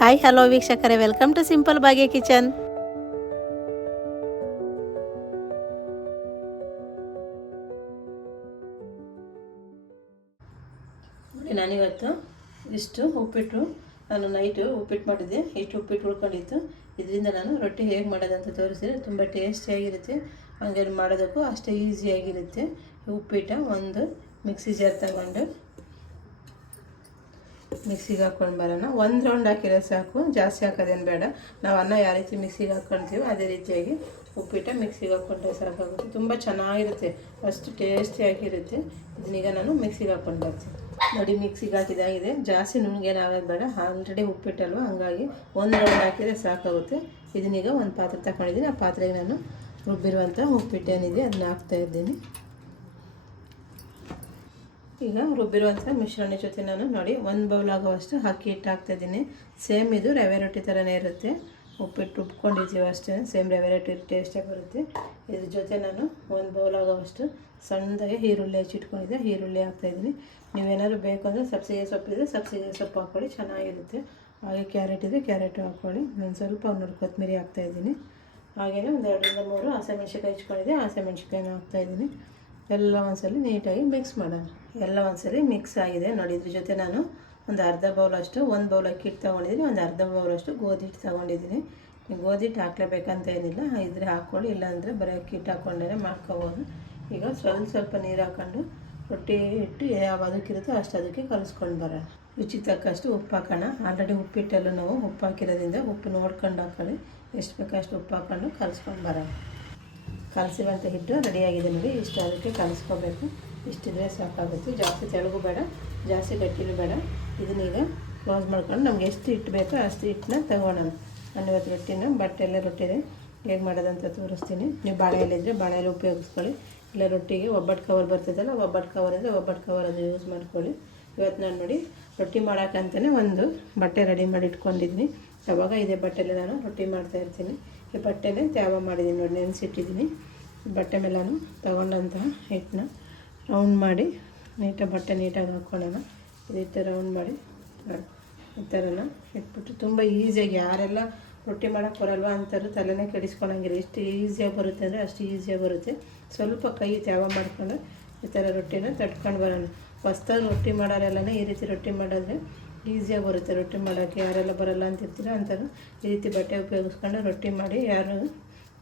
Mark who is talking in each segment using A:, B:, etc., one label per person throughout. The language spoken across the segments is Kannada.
A: ಹಾಯ್ ಹಲೋ ವೀಕ್ಷಕರೇ. Welcome to simple Bhagya kitchen ನಾನಿವತ್ತು ಇಷ್ಟು ಉಪ್ಪಿಟ್ಟು, ನಾನು ನೈಟು ಉಪ್ಪಿಟ್ಟು ಮಾಡಿದ್ದೆ. ಇಷ್ಟು ಉಪ್ಪಿಟ್ಟು ಉಳ್ಕೊಂಡಿತ್ತು. ಇದರಿಂದ ನಾನು ರೊಟ್ಟಿ ಹೇಗೆ ಮಾಡೋದಂತ ತೋರಿಸಿದ್ರೆ ತುಂಬ ಟೇಸ್ಟಿಯಾಗಿರುತ್ತೆ ಹಂಗೆ ಮಾಡೋದಕ್ಕೂ ಅಷ್ಟೇ ಈಸಿಯಾಗಿರುತ್ತೆ ಉಪ್ಪಿಟ್ಟು ಒಂದು ಮಿಕ್ಸಿ ಜಾರ್ ತಗೊಂಡು ಮಿಕ್ಸಿಗೆ ಹಾಕ್ಕೊಂಡು ಬರೋಣ. ಒಂದು ರೌಂಡ್ ಹಾಕಿರೋ ಸಾಕು. ಜಾಸ್ತಿ ಹಾಕೋದೇನು ಬೇಡ. ನಾವು ಅನ್ನ ಯಾವ ರೀತಿ ಮಿಕ್ಸಿಗೆ ಹಾಕ್ಕೊಳ್ತೀವಿ ಅದೇ ರೀತಿಯಾಗಿ ಉಪ್ಪಿಟ್ಟು ಮಿಕ್ಸಿಗೆ ಹಾಕ್ಕೊಂಡ್ರೆ ಸಾಕಾಗುತ್ತೆ. ತುಂಬ ಚೆನ್ನಾಗಿರುತ್ತೆ. ಅಷ್ಟು ಟೇಸ್ಟಿಯಾಗಿರುತ್ತೆ ಇದನ್ನೀಗ ನಾನು ಮಿಕ್ಸಿಗೆ ಹಾಕ್ಕೊಂಡು ಬರ್ತೀನಿ. ನೋಡಿ, ಮಿಕ್ಸಿಗೆ ಹಾಕಿದಾಗಿದೆ ಜಾಸ್ತಿ ನುಣ್ಣಗೇನಾಗೋದು ಬೇಡ. ಆಲ್ರೆಡಿ ಉಪ್ಪಿಟ್ಟಲ್ವ? ಹಂಗಾಗಿ ಒಂದು ರೌಂಡ್ ಹಾಕಿದರೆ ಸಾಕಾಗುತ್ತೆ. ಇದನ್ನೀಗ ಒಂದು ಪಾತ್ರೆ ತಗೊಂಡಿದ್ದೀನಿ ಆ ಪಾತ್ರೆಗೆ ನಾನು ರುಬ್ಬಿರುವಂಥ ಉಪ್ಪಿಟ್ಟೇನಿದೆ ಅದನ್ನ ಹಾಕ್ತಾ ಇದ್ದೀನಿ. ಈಗ ರುಬ್ಬಿರುವಂಥ ಮಿಶ್ರಣ ಜೊತೆ ನಾನು ನೋಡಿ, ಒಂದು ಬೌಲ್ ಆಗುವಷ್ಟು ಅಕ್ಕಿ ಹಿಟ್ಟು ಹಾಕ್ತಾಯಿದ್ದೀನಿ ಸೇಮ್ ಇದು ರವೆ ರೊಟ್ಟಿ ಥರನೇ ಇರುತ್ತೆ. ಉಪ್ಪಿಟ್ಟು ರುಬ್ಕೊಂಡಿದ್ದೀವಿ ಅಷ್ಟೇ. ಸೇಮ್ ರವೆ ರೊಟ್ಟಿ ಟೇಸ್ಟಾಗಿ ಬರುತ್ತೆ. ಇದ್ರ ಜೊತೆ ನಾನು ಒಂದು ಬೌಲ್ ಆಗೋವಷ್ಟು ಸಣ್ಣದಾಗಿ ಈರುಳ್ಳಿ ಹಚ್ಚಿಟ್ಕೊಂಡಿದ್ದೆ ಈರುಳ್ಳಿ ಹಾಕ್ತಾಯಿದ್ದೀನಿ ನೀವೇನಾದ್ರು ಬೇಕು ಅಂದರೆ ಸಬ್ಸಿಗೆ ಸೊಪ್ಪಿದ್ರೆ ಸಬ್ಸಿಗೆ ಸೊಪ್ಪು ಹಾಕ್ಕೊಳ್ಳಿ, ಚೆನ್ನಾಗಿರುತ್ತೆ. ಹಾಗೆ ಕ್ಯಾರೆಟ್ ಇದೆ ಕ್ಯಾರೆಟು ಹಾಕ್ಕೊಳ್ಳಿ. ನಾನು ಸ್ವಲ್ಪ ಒಂದು ಕೊತ್ತಂಬರಿ ಹಾಕ್ತಾಯಿದ್ದೀನಿ ಹಾಗೆಯೇ ಒಂದು ಎರಡರಿಂದ ಮೂರು ಹಸಿಮೆಣ್ಸಿಕಾಯಿ ಹಚ್ಕೊಂಡಿದ್ದೆ ಹಸಿಮೆಣ್ಸಿಕಾಯಿನ ಹಾಕ್ತಾಯಿದ್ದೀನಿ ಎಲ್ಲ ಒಂದ್ಸಲ ನೀಟಾಗಿ ಮಿಕ್ಸ್ ಮಾಡೋಣ. ಎಲ್ಲ ಒಂದ್ಸರಿ ಮಿಕ್ಸ್ ಆಗಿದೆ. ನೋಡಿ, ಇದ್ರ ಜೊತೆ ನಾನು ಒಂದು ಅರ್ಧ ಬೌಲಷ್ಟು ಒಂದು ಬೌಲ್ ಅಕ್ಕಿ ಹಿಟ್ಟು ತೊಗೊಂಡಿದ್ದೀನಿ. ಒಂದು ಅರ್ಧ ಬೌಲಷ್ಟು ಗೋಧಿ ಹಿಟ್ಟು ತೊಗೊಂಡಿದ್ದೀನಿ. ನೀವು ಗೋಧಿ ಹಿಟ್ಟು ಹಾಕ್ಲೇಬೇಕಂತ ಏನಿಲ್ಲ. ಇದ್ರೆ ಹಾಕ್ಕೊಳ್ಳಿ, ಇಲ್ಲಾಂದರೆ ಬರೀ ಅಕ್ಕಿ ಹಿಟ್ಟು ಹಾಕ್ಕೊಂಡೇ ಮಾಡ್ಕೋಬೋದು. ಈಗ ಸ್ವಲ್ಪ ಸ್ವಲ್ಪ ನೀರು ಹಾಕ್ಕೊಂಡು ರೊಟ್ಟಿ ಹಿಟ್ಟು ಯಾವ ಅದಕ್ಕಿರುತ್ತೋ ಅಷ್ಟು ಅದಕ್ಕೆ ಕಲಿಸ್ಕೊಂಡು ಬರೋಣ. ರುಚಿ ತಕ್ಕಷ್ಟು ಉಪ್ಪು ಹಾಕೋಣ. ಆಲ್ರೆಡಿ ಉಪ್ಪಿಟ್ಟಲ್ಲೂ ನಾವು ಉಪ್ಪು ಹಾಕಿರೋದ್ರಿಂದ ಉಪ್ಪು ನೋಡ್ಕೊಂಡು ಹಾಕೊಳ್ಳಿ. ಎಷ್ಟು ಬೇಕಷ್ಟು ಉಪ್ಪು ಹಾಕ್ಕೊಂಡು ಕಲಿಸ್ಕೊಂಡು ಬರೋಣ. ಕಲಸಿರುವಂಥ ಹಿಟ್ಟು ರೆಡಿಯಾಗಿದೆ ನೋಡಿ. ಇಷ್ಟು ಅದಕ್ಕೆ ಕಲಿಸ್ಕೋಬೇಕು. ಇಷ್ಟಿದ್ರೆ ಸಾಕಾಗುತ್ತೆ. ಜಾಸ್ತಿ ತೆಳಗು ಬೇಡ, ಜಾಸ್ತಿ ಗಟ್ಟಿನೂ ಬೇಡ. ಇದನ್ನೀಗ ಕ್ಲೋಸ್ ಮಾಡ್ಕೊಂಡು ನಮ್ಗೆ ಎಷ್ಟು ಹಿಟ್ಟು ಬೇಕೋ ಅಷ್ಟು ಹಿಟ್ಟನ್ನ ತಗೊಳ್ಳೋಣ ನಾನು ಇವತ್ತು ರೊಟ್ಟಿನ ಬಟ್ಟೆಲ್ಲೇ ರೊಟ್ಟಿದೆ. ಹೇಗೆ ಮಾಡೋದಂತ ತೋರಿಸ್ತೀನಿ. ನೀವು ಬಾಳೆ ಎಲೆ ಬಾಳೆ ಎಲೆ ಉಪಯೋಗಿಸ್ಕೊಳ್ಳಿ. ಇಲ್ಲ ರೊಟ್ಟಿಗೆ ಒಬ್ಬಟ್ಟು ಕವರ್ ಬರ್ತದಲ್ಲ, ಒಬ್ಬಟ್ಟು ಕವರ್ ಅಂದರೆ ಒಬ್ಬಟ್ಟು ಕವರ್ ಅದು ಯೂಸ್ ಮಾಡ್ಕೊಳ್ಳಿ. ಇವತ್ತು ನಾನು ನೋಡಿ ರೊಟ್ಟಿ ಮಾಡೋಕ್ಕಂತಲೇ ಒಂದು ಬಟ್ಟೆ ರೆಡಿ ಮಾಡಿ ಇಟ್ಕೊಂಡಿದ್ದೀನಿ. ಯಾವಾಗ ಇದೇ ಬಟ್ಟೆಲೆ ನಾನು ರೊಟ್ಟಿ ಮಾಡ್ತಾಯಿರ್ತೀನಿ ಈ ಬಟ್ಟೆನೇ ತ್ಯಾವ ಮಾಡಿದ್ದೀನಿ ನೋಡಿ, ನೆನೆಸಿಟ್ಟಿದ್ದೀನಿ. ಬಟ್ಟೆ ಮೇಲೆ ನಾನು ತಗೊಂಡಂತಹ ಹಿಟ್ಟನ್ನ. ರೌಂಡ್ ಮಾಡಿ ನೀಟಾಗಿ ಬಟ್ಟೆ ನೀಟಾಗಿ ಹಾಕ್ಕೊಳ್ಳೋಣ ಈ ಥರ ರೌಂಡ್ ಮಾಡಿ ಈ ಥರನ ಇಟ್ಬಿಟ್ಟು ತುಂಬ ಈಸಿಯಾಗಿ ಯಾರೆಲ್ಲ ರೊಟ್ಟಿ ಮಾಡೋಕ್ಕೆ ಬರಲ್ವ ಅಂಥವ್ರು ತಲೆನೇ ಕೆಡಿಸ್ಕೊಳಂಗಿಲ್ಲ. ಎಷ್ಟು ಈಸಿಯಾಗಿ ಬರುತ್ತೆ ಅಂದರೆ ಅಷ್ಟು ಈಸಿಯಾಗಿ ಬರುತ್ತೆ. ಸ್ವಲ್ಪ ಕೈ ತ್ಯಾವ ಮಾಡಿಕೊಂಡು ಈ ಥರ ರೊಟ್ಟಿನ ತಟ್ಕೊಂಡು ಬರೋಣ. ಹೊಸ್ದಾಗಿ ರೊಟ್ಟಿ ಮಾಡೋರೆಲ್ಲನೇ ಈ ರೀತಿ ರೊಟ್ಟಿ ಮಾಡಿದ್ರೆ ಈಸಿಯಾಗಿ ಬರುತ್ತೆ ರೊಟ್ಟಿ ಮಾಡೋಕ್ಕೆ ಯಾರೆಲ್ಲ ಬರಲ್ಲ ಅಂತಿರ್ತೀರ ಅಂತಾರೆ ಈ ರೀತಿ ಬಟ್ಟೆ ಉಪಯೋಗಿಸ್ಕೊಂಡು ರೊಟ್ಟಿ ಮಾಡಿ ಯಾರು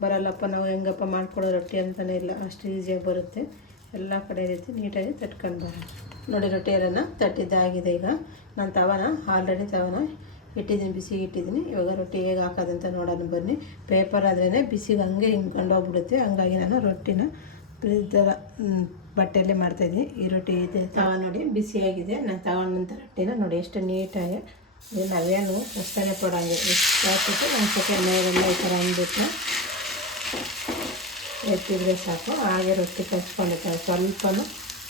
A: ಬರಲ್ಲಪ್ಪ, ನಾವು ಹೆಂಗಪ್ಪ ಮಾಡಿಕೊಡೋ ರೊಟ್ಟಿ ಅಂತಲೇ ಇಲ್ಲ. ಅಷ್ಟು ಈಸಿಯಾಗಿ ಬರುತ್ತೆ. ಎಲ್ಲ ಕಡೆ ರೀತಿ ನೀಟಾಗಿ ತಟ್ಕೊಂಡು ಬರೋಣ ನೋಡಿ ರೊಟ್ಟಿ ಎಲ್ಲ ತಟ್ಟಿದ್ದಾಗಿದೆ ಈಗ. ನಾನು ತವನ ಆಲ್ರೆಡಿ ತವನ ಇಟ್ಟಿದ್ದೀನಿ, ಬಿಸಿಗೆ ಇಟ್ಟಿದ್ದೀನಿ. ಇವಾಗ ರೊಟ್ಟಿ ಹೇಗೆ ಹಾಕೋದಂತ ನೋಡೋಣ ಬನ್ನಿ. ಪೇಪರ್ ಆದ್ರೇ ಬಿಸಿಗೆ ಹಂಗೆ ಹಿಂಗೆ ಹೋಗ್ಬಿಡುತ್ತೆ ಹಂಗಾಗಿ ನಾನು ರೊಟ್ಟಿನ ಥರ ಬಟ್ಟೆಯಲ್ಲೇ ಮಾಡ್ತಾಯಿದ್ದೀನಿ ಈ ರೊಟ್ಟಿ ಇದೆ. ತವ ನೋಡಿ ಬಿಸಿಯಾಗಿದೆ ನಾನು ತಗೊಂಡಂಥ ರೊಟ್ಟಿನ ನೋಡಿ, ಎಷ್ಟು ನೀಟಾಗಿ. ನಾವೇನು ಕಷ್ಟನೇ ಪಡೋಂಗೆ ಎಷ್ಟು ಒಂದು ಸತಿ ಮೇಲೆಲ್ಲ ಈ ಥರ ಅಂದ್ಬಿಟ್ಟು ಎತ್ತಿದ್ರೆ ಸಾಕು. ಹಾಗೆ ರೊಟ್ಟಿ ಕಚ್ಕೊಂಡಿರ್ತಾರೆ. ಸ್ವಲ್ಪನೂ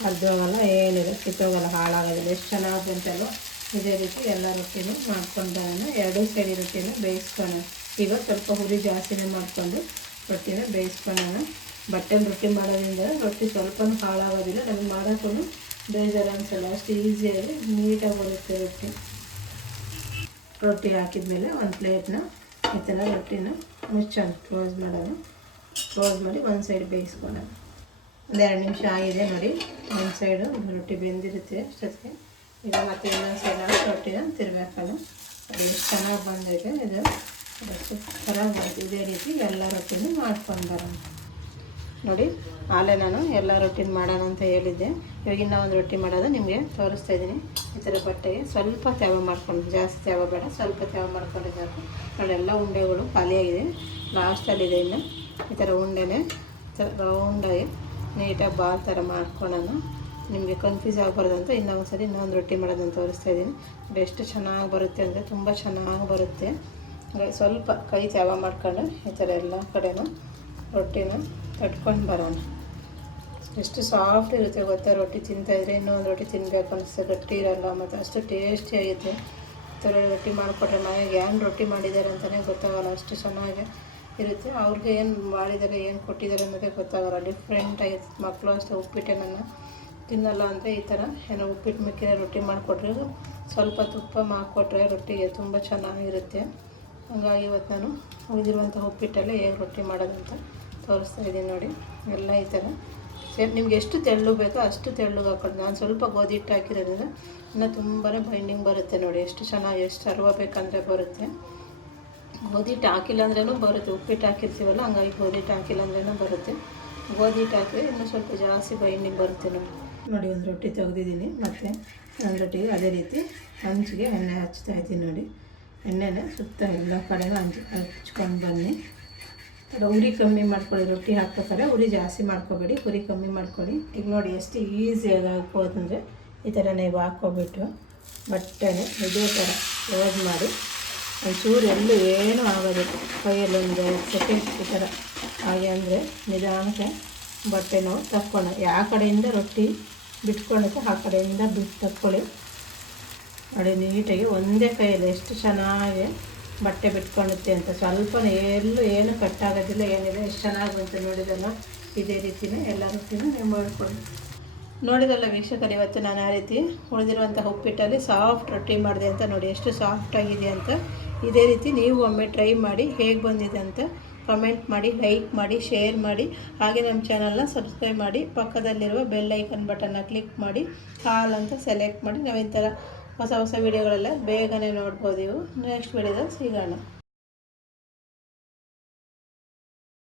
A: ಅರ್ಧೋಗಲ್ಲ ಏನಿದೆ ಕಿತ್ತೋಗಲ್ಲ ಹಾಳಾಗೋದಿಲ್ಲ. ಎಷ್ಟು ಚೆನ್ನಾಗಿ ಇದೇ ರೀತಿ ಎಲ್ಲ ರೊಟ್ಟಿನೂ ಮಾಡ್ಕೊಂಡು ಎರಡೂ ಸೇರಿ ರೊಟ್ಟಿನ ಬೇಯಿಸ್ಕೊಳ್ಳೋಣ ಈಗ ಸ್ವಲ್ಪ ಹುರಿ ಜಾಸ್ತಿನೇ ಮಾಡಿಕೊಂಡು ರೊಟ್ಟಿನ ಬೇಯಿಸ್ಕೊಳ್ಳೋಣ ಬಟ್ಟೆ ರೊಟ್ಟಿ ಮಾಡೋದ್ರಿಂದ ರೊಟ್ಟಿ ಸ್ವಲ್ಪನೂ ಹಾಳಾಗೋದಿಲ್ಲ. ನಮಗೆ ಮಾಡೋಕ್ಕೂ ಬೇಜಾರು ಅನಿಸಲ್ಲ. ಅಷ್ಟು ಈಸಿಯಾಗಿ ನೀಟಾಗಿ ಬರುತ್ತೆ ರೊಟ್ಟಿ. ರೊಟ್ಟಿ ಹಾಕಿದ್ಮೇಲೆ ಒಂದು ಪ್ಲೇಟ್ನ ಈ ಥರ ರೊಟ್ಟಿನ ಮುಚ್ಚೋಣ ಕ್ಲೋಸ್ ಮಾಡೋಣ ಕ್ಲೋಸ್ ಮಾಡಿ ಒಂದು ಸೈಡ್ ಬೇಯಿಸ್ಕೊಳ್ಳೋಣ ಒಂದು ಎರಡು ನಿಮಿಷ ಆಗಿದೆ ನೋಡಿ. ಒಂದು ಸೈಡು ರೊಟ್ಟಿ ಬೆಂದಿರುತ್ತೆ ಅಷ್ಟೊತ್ತಿಗೆ ಈಗ ಮತ್ತೆ ಇನ್ನೊಂದು ಸೈಡ್ ರೊಟ್ಟಿನ ತಿರ್ಬೇಕಲ್ಲ ಅದು ಎಷ್ಟು ಚೆನ್ನಾಗಿ ಬಂದೈತೆ ಇದು. ಚೆನ್ನಾಗಿ ಬಂತು ಇದೇ ರೀತಿ ಎಲ್ಲ ರೊಟ್ಟಿನೂ ಮಾಡ್ಕೊಂಡು ಬರೋಣ ನೋಡಿ, ಆಲೆ ನಾನು ಎಲ್ಲ ರೊಟ್ಟಿನ ಮಾಡೋಣ ಅಂತ ಹೇಳಿದ್ದೆ. ಇವಾಗ ಇನ್ನೂ ಒಂದು ರೊಟ್ಟಿ ಮಾಡೋದು ನಿಮಗೆ ತೋರಿಸ್ತಾ ಇದ್ದೀನಿ. ಈ ಥರ ಬಟ್ಟೆಗೆ ಸ್ವಲ್ಪ ತ್ಯಾವ ಮಾಡ್ಕೊಂಡು ಜಾಸ್ತಿ ತ್ಯಾವ ಬೇಡ, ಸ್ವಲ್ಪ ತ್ಯಾವ ಮಾಡ್ಕೊಂಡಿದ್ದಾರೆ ನೋಡಿ, ಎಲ್ಲ ಉಂಡೆಗಳು ಖಾಲಿಯಾಗಿದೆ. ಲಾಸ್ಟಲ್ಲಿದೆ ಇನ್ನು. ಈ ಥರ ಉಂಡೆನೇ ರೌಂಡಾಗಿ ನೀಟಾಗಿ ಬಾಲ್ ಥರ ಮಾಡ್ಕೊಳ್ಳೋಣ ನಿಮಗೆ ಕನ್ಫ್ಯೂಸ್ ಆಗಬಾರ್ದು ಅಂತ ಇನ್ನೊಂದು ಸರಿ ಇನ್ನೊಂದು ರೊಟ್ಟಿ ಮಾಡೋದನ್ನು ತೋರಿಸ್ತಾ ಇದ್ದೀನಿ. ಎಷ್ಟು ಚೆನ್ನಾಗಿ ಬರುತ್ತೆ ಅಂದರೆ ತುಂಬ ಚೆನ್ನಾಗಿ ಬರುತ್ತೆ. ಸ್ವಲ್ಪ ಕೈ ಜಾವ ಮಾಡ್ಕೊಂಡು ಈ ಥರ ಎಲ್ಲ ಕಡೆನೂ ರೊಟ್ಟಿನ ತಟ್ಕೊಂಡು ಬರೋಣ. ಎಷ್ಟು ಸಾಫ್ಟ್ ಇರುತ್ತೆ ಗೊತ್ತಾ? ರೊಟ್ಟಿ ತಿಂತಾಯಿದ್ರೆ ಇನ್ನೊಂದು ರೊಟ್ಟಿ ತಿನ್ನಬೇಕು ಅನಿಸ್ತದೆ ಗಟ್ಟಿ ಇರಲ್ಲ, ಮತ್ತು ಅಷ್ಟು ಟೇಸ್ಟಿಯಾಗಿರುತ್ತೆ ಈ ಥರ ರೊಟ್ಟಿ ಮಾಡಿಕೊಟ್ರೆ ಮನೆಗೆ ಏನು ರೊಟ್ಟಿ ಮಾಡಿದ್ದಾರೆ ಅಂತಲೇ ಗೊತ್ತಾಗಲ್ಲ. ಅಷ್ಟು ಚೆನ್ನಾಗಿ ಇರುತ್ತೆ. ಅವ್ರಿಗೆ ಏನು ಮಾಡಿದ್ದಾರೆ, ಏನು ಕೊಟ್ಟಿದ್ದಾರೆ ಅನ್ನೋದೇ ಗೊತ್ತಾಗಲ್ಲ. ಡಿಫ್ರೆಂಟಾಗಿರುತ್ತೆ ಮಕ್ಕಳು ಅಷ್ಟೇ ಉಪ್ಪಿಟ್ಟೆ ನನ್ನ ತಿನ್ನಲ್ಲ ಅಂದರೆ ಈ ಥರ ಏನೋ ಉಪ್ಪಿಟ್ಟು ಮಿಕ್ಕಿರೋ ರೊಟ್ಟಿ ಮಾಡಿಕೊಟ್ರೆ ಸ್ವಲ್ಪ ತುಪ್ಪ ಹಾಕ್ಕೊಟ್ರೆ ರೊಟ್ಟಿಗೆ ತುಂಬ ಚೆನ್ನಾಗಿರುತ್ತೆ. ಹಾಗಾಗಿ ಇವತ್ತು ನಾನು ಉಳಿದಿರುವಂಥ ಉಪ್ಪಿಟ್ಟಲ್ಲೇ ಹೇಗೆ ರೊಟ್ಟಿ ಮಾಡೋದಂತ ತೋರಿಸ್ತಾ ಇದ್ದೀನಿ ನೋಡಿ. ಎಲ್ಲ ಈ ಥರ ಸೇಮ್ ನಿಮ್ಗೆ ಎಷ್ಟು ತೆಳ್ಳು ಬೇಕೋ ಅಷ್ಟು ತೆಳ್ಳು ಹಾಕೊಂಡು ನಾನು ಸ್ವಲ್ಪ ಗೋಧಿ ಹಿಟ್ಟು ಹಾಕಿರೋದ್ರಿಂದ ಇನ್ನೂ ತುಂಬಾ ಬೈಂಡಿಂಗ್ ಬರುತ್ತೆ ನೋಡಿ. ಎಷ್ಟು ಚೆನ್ನಾಗಿ, ಎಷ್ಟು ಅರ್ವ ಬೇಕಂದರೆ ಬರುತ್ತೆ. ಗೋಧಿ ಹಿಟ್ಟು ಹಾಕಿಲ್ಲ ಅಂದ್ರೂ ಬರುತ್ತೆ, ಉಪ್ಪಿಟ್ಟು ಹಾಕಿರ್ತೀವಲ್ಲ, ಹಂಗಾಗಿ ಗೋಧಿ ಹಿಟ್ಟು ಹಾಕಿಲ್ಲ ಅಂದ್ರೂ ಬರುತ್ತೆ. ಗೋಧಿ ಹಿಟ್ಟು ಹಾಕಿದ್ರೆ ಇನ್ನೂ ಸ್ವಲ್ಪ ಜಾಸ್ತಿ ಬೈಂಡಿಂಗ್ ಬರುತ್ತೆ ನೋಡಿ ನೋಡಿ ಒಂದು ರೊಟ್ಟಿ ತೆಗೆದಿದ್ದೀನಿ, ಮತ್ತು ಒಂದು ರೊಟ್ಟಿಗೆ ಅದೇ ರೀತಿ ಹಂಚಿಗೆ ಎಣ್ಣೆ ಹಚ್ತಾ ಇದ್ದೀನಿ ನೋಡಿ. ಎಣ್ಣೆನ ಸುತ್ತ ಎಲ್ಲ ಕಡೆನೂ ಹಂಚಿ, ಹಚ್ಕೊಂಡು ಬನ್ನಿ. ಥರ ಉರಿ ಕಮ್ಮಿ ಮಾಡ್ಕೊಳ್ಳಿ, ರೊಟ್ಟಿ ಹಾಕ್ಬೇಕಾದ್ರೆ ಉರಿ ಜಾಸ್ತಿ ಮಾಡ್ಕೋಬೇಡಿ, ಉರಿ ಕಮ್ಮಿ ಮಾಡ್ಕೊಳ್ಳಿ. ಈಗ ನೋಡಿ ಎಷ್ಟು ಈಸಿಯಾಗಿ ಹಾಕ್ಬೋದು ಅಂದರೆ ಈ ಥರ ನೀವು ಹಾಕ್ಕೊಬಿಟ್ಟು ಬಟ್ಟೆನೇ ಇದೇ ಥರ ಕ್ಲೋಸ್ ಮಾಡಿ ಒಂಚೂರು ಎಲ್ಲೂ ಏನೂ ಆಗೋದಿಲ್ಲ ಕೈಯಲ್ಲಿ ಒಂದು ಸೆಕೆಂಡ್ ಈ ಥರ. ಹಾಗೆ ಅಂದರೆ ನಿಧಾನಕ್ಕೆ ಬಟ್ಟೆ ನಾವು ತಕ್ಕೊಳ್ಳೋಣ. ಯಾವ ಕಡೆಯಿಂದ ರೊಟ್ಟಿ ಬಿಟ್ಕೊಳಕ್ಕೆ ಆ ಕಡೆಯಿಂದ ಬಿಟ್ಟು ತಕ್ಕೊಳ್ಳಿ. ನೋಡಿ, ನೀಟಾಗಿ ಒಂದೇ ಕೈಯಲ್ಲಿ ಎಷ್ಟು ಚೆನ್ನಾಗಿ ಬಟ್ಟೆ ಬಿಟ್ಕೊಳ್ಳುತ್ತೆ ಅಂತ. ಸ್ವಲ್ಪ ಎಲ್ಲೂ ಏನು ಕಟ್ಟಾಗೋದಿಲ್ಲ ಏನಿದೆ ಎಷ್ಟು ಚೆನ್ನಾಗಿ ಬಂತು ನೋಡಿದಲ್ಲ ಇದೇ ರೀತಿಯೇ ಎಲ್ಲ ರೊಟ್ಟಿನೂ ನೀವು ಮಾಡ್ಕೊಳ್ಳಿ. ನೋಡಿದಲ್ಲ ವೀಕ್ಷಕರು, ಇವತ್ತು ನಾನು ಆ ರೀತಿ ಉಳಿದಿರುವಂಥ ಉಪ್ಪಿಟ್ಟಲ್ಲಿ ಸಾಫ್ಟ್ ರೊಟ್ಟಿ ಮಾಡಿದೆ ಅಂತ ನೋಡಿ, ಎಷ್ಟು ಸಾಫ್ಟ್ ಆಗಿದೆ ಅಂತ. ಇದೇ ರೀತಿ ನೀವು ಒಮ್ಮೆ ಟ್ರೈ ಮಾಡಿ ಹೇಗೆ ಬಂದಿದೆ ಅಂತ ಕಮೆಂಟ್ ಮಾಡಿ ಲೈಕ್ ಮಾಡಿ ಶೇರ್ ಮಾಡಿ. ಹಾಗೆ ನಮ್ಮ ಚಾನಲ್ನ ಸಬ್ಸ್ಕ್ರೈಬ್ ಮಾಡಿ, ಪಕ್ಕದಲ್ಲಿರುವ ಬೆಲ್ ಐಕನ್ ಬಟನ್ನ ಕ್ಲಿಕ್ ಮಾಡಿ ಕಾಲ್ ಅಂತ ಸೆಲೆಕ್ಟ್ ಮಾಡಿ. ನಾವು ಈ ಥರ ಹೊಸ ಹೊಸ ವೀಡಿಯೋಗಳೆಲ್ಲ ಬೇಗನೆ ನೋಡ್ಬೋದು ನೀವು. ನೆಕ್ಸ್ಟ್ ವೀಡಿಯೋದಲ್ಲಿ ಸಿಗೋಣ.